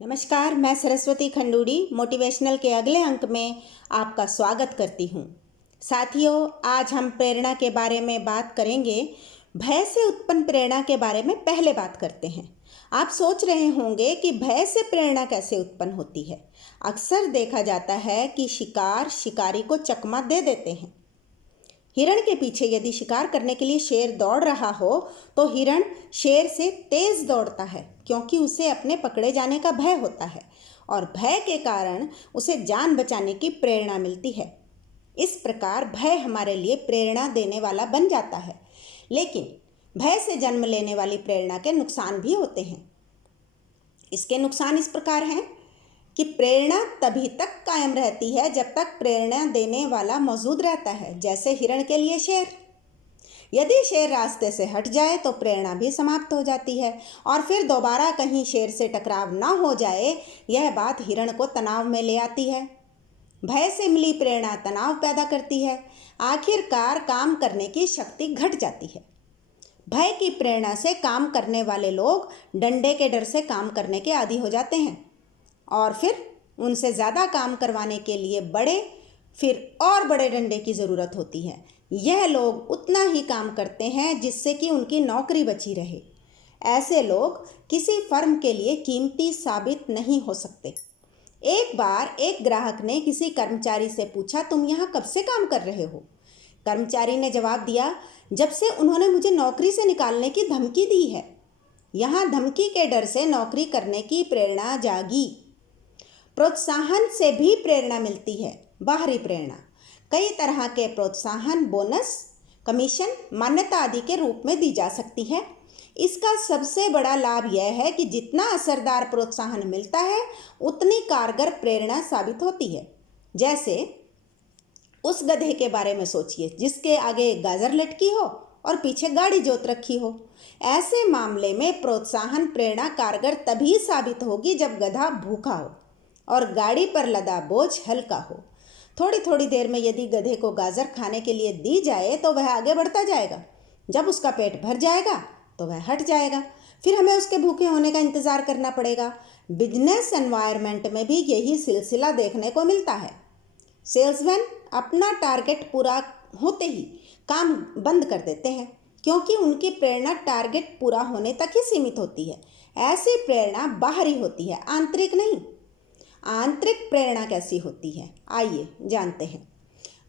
नमस्कार, मैं सरस्वती खंडूड़ी मोटिवेशनल के अगले अंक में आपका स्वागत करती हूँ। साथियों, आज हम प्रेरणा के बारे में बात करेंगे। भय से उत्पन्न प्रेरणा के बारे में पहले बात करते हैं। आप सोच रहे होंगे कि भय से प्रेरणा कैसे उत्पन्न होती है। अक्सर देखा जाता है कि शिकार शिकारी को चकमा दे देते हैं। हिरण के पीछे यदि शिकार करने के लिए शेर दौड़ रहा हो तो हिरण शेर से तेज दौड़ता है, क्योंकि उसे अपने पकड़े जाने का भय होता है और भय के कारण उसे जान बचाने की प्रेरणा मिलती है। इस प्रकार भय हमारे लिए प्रेरणा देने वाला बन जाता है। लेकिन भय से जन्म लेने वाली प्रेरणा के नुकसान भी होते हैं। इसके नुकसान इस प्रकार हैं कि प्रेरणा तभी तक कायम रहती है जब तक प्रेरणा देने वाला मौजूद रहता है, जैसे हिरण के लिए शेर। यदि शेर रास्ते से हट जाए तो प्रेरणा भी समाप्त हो जाती है और फिर दोबारा कहीं शेर से टकराव ना हो जाए, यह बात हिरण को तनाव में ले आती है। भय से मिली प्रेरणा तनाव पैदा करती है। आखिरकार काम करने की शक्ति घट जाती है। भय की प्रेरणा से काम करने वाले लोग डंडे के डर से काम करने के आदी हो जाते हैं और फिर उनसे ज़्यादा काम करवाने के लिए फिर और बड़े डंडे की ज़रूरत होती है। यह लोग उतना ही काम करते हैं जिससे कि उनकी नौकरी बची रहे। ऐसे लोग किसी फर्म के लिए कीमती साबित नहीं हो सकते। एक बार एक ग्राहक ने किसी कर्मचारी से पूछा, तुम यहाँ कब से काम कर रहे हो? कर्मचारी ने जवाब दिया, जब से उन्होंने मुझे नौकरी से निकालने की धमकी दी है। यहाँ धमकी के डर से नौकरी करने की प्रेरणा जागी। प्रोत्साहन से भी प्रेरणा मिलती है। बाहरी प्रेरणा कई तरह के प्रोत्साहन, बोनस, कमीशन, मान्यता आदि के रूप में दी जा सकती है। इसका सबसे बड़ा लाभ यह है कि जितना असरदार प्रोत्साहन मिलता है उतनी कारगर प्रेरणा साबित होती है। जैसे उस गधे के बारे में सोचिए जिसके आगे गाजर लटकी हो और पीछे गाड़ी जोत रखी हो। ऐसे मामले में प्रोत्साहन प्रेरणा कारगर तभी साबित होगी जब गधा भूखा हो और गाड़ी पर लदा बोझ हल्का हो। थोड़ी थोड़ी देर में यदि गधे को गाजर खाने के लिए दी जाए तो वह आगे बढ़ता जाएगा। जब उसका पेट भर जाएगा तो वह हट जाएगा। फिर हमें उसके भूखे होने का इंतज़ार करना पड़ेगा। बिजनेस एनवायरनमेंट में भी यही सिलसिला देखने को मिलता है। सेल्समैन अपना टारगेट पूरा होते ही काम बंद कर देते हैं, क्योंकि उनकी प्रेरणा टारगेट पूरा होने तक ही सीमित होती है। ऐसी प्रेरणा बाहरी होती है, आंतरिक नहीं। आंतरिक प्रेरणा कैसी होती है, आइए जानते हैं।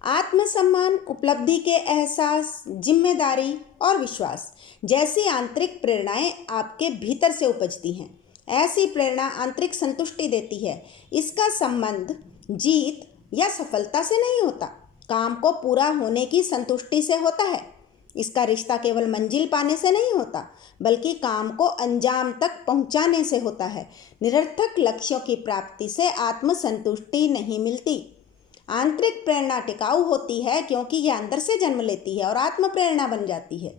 आत्मसम्मान, उपलब्धि के एहसास, जिम्मेदारी और विश्वास जैसी आंतरिक प्रेरणाएं आपके भीतर से उपजती हैं। ऐसी प्रेरणा आंतरिक संतुष्टि देती है। इसका संबंध जीत या सफलता से नहीं होता, काम को पूरा होने की संतुष्टि से होता है। इसका रिश्ता केवल मंजिल पाने से नहीं होता, बल्कि काम को अंजाम तक पहुंचाने से होता है। निरर्थक लक्ष्यों की प्राप्ति से आत्मसंतुष्टि नहीं मिलती। आंतरिक प्रेरणा टिकाऊ होती है क्योंकि यह अंदर से जन्म लेती है और आत्म प्रेरणा बन जाती है।